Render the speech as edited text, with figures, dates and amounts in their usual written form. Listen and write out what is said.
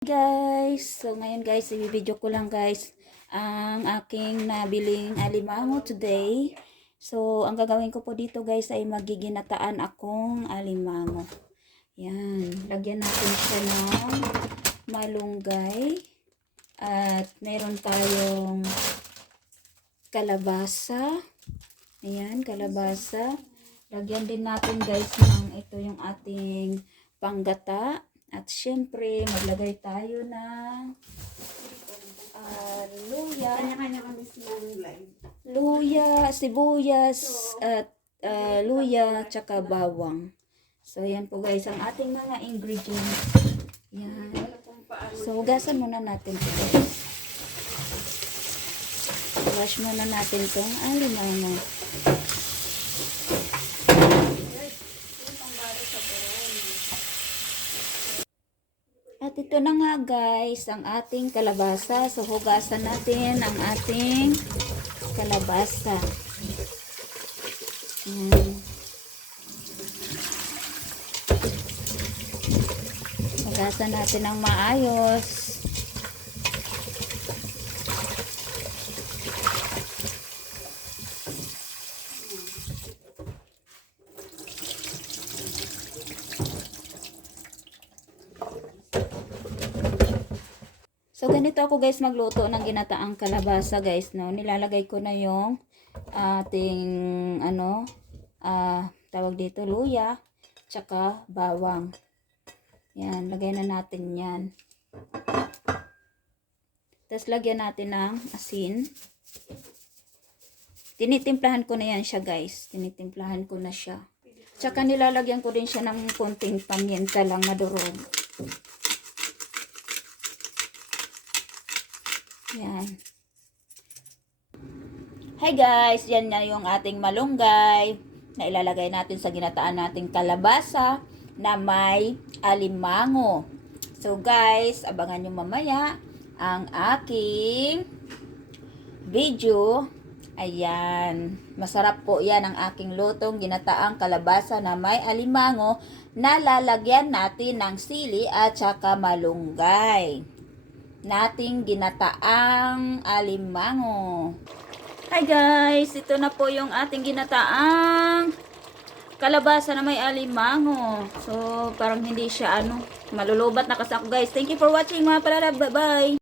Guys, so ngayon guys, i-video ko lang guys ang aking nabiling alimango today. So ang gagawin ko po dito guys ay magiginataan akong alimango. Yan, lagyan natin siya ng malunggay at meron tayong kalabasa. Ayan, kalabasa. Lagyan din natin guys ng ito yung ating panggata. At syempre, maglagay tayo ng luya. Kanya-kanya kami silang live. Luya, sibuyas, at luya, tsaka bawang. So, yan po guys, ang ating mga ingredients. Yan. So, hugasan muna natin ito guys. Wash muna natin itong alimango. At ito na nga guys, ang ating kalabasa. So, hugasan natin ang ating kalabasa. Hugasan natin ng maayos. So, ganito ako guys magluto ng ginataang kalabasa guys, no. Nilalagay ko na yung ating, tawag dito, luya, tsaka bawang. Yan, lagay na natin yan. Tapos, lagyan natin ng asin. Tinitimplahan ko na yan siya guys. Tinitimplahan ko na siya. Tsaka, nilalagyan ko din siya ng konting paminta lang na durog. Yan. Hi guys, yan na yung ating malunggay na ilalagay natin sa ginataan nating kalabasa na may alimango. So guys, abangan nyo mamaya ang aking video. Ayan, masarap po yan ang aking lutong ginataang kalabasa na may alimango na lalagyan natin ng sili at saka malunggay. Nating ginataang alimango. Hi guys, ito na po yung ating ginataang kalabasa na may alimango. So, parang hindi siya malulubat na kasi ako guys. Thank you for watching mga palarab. Bye-bye.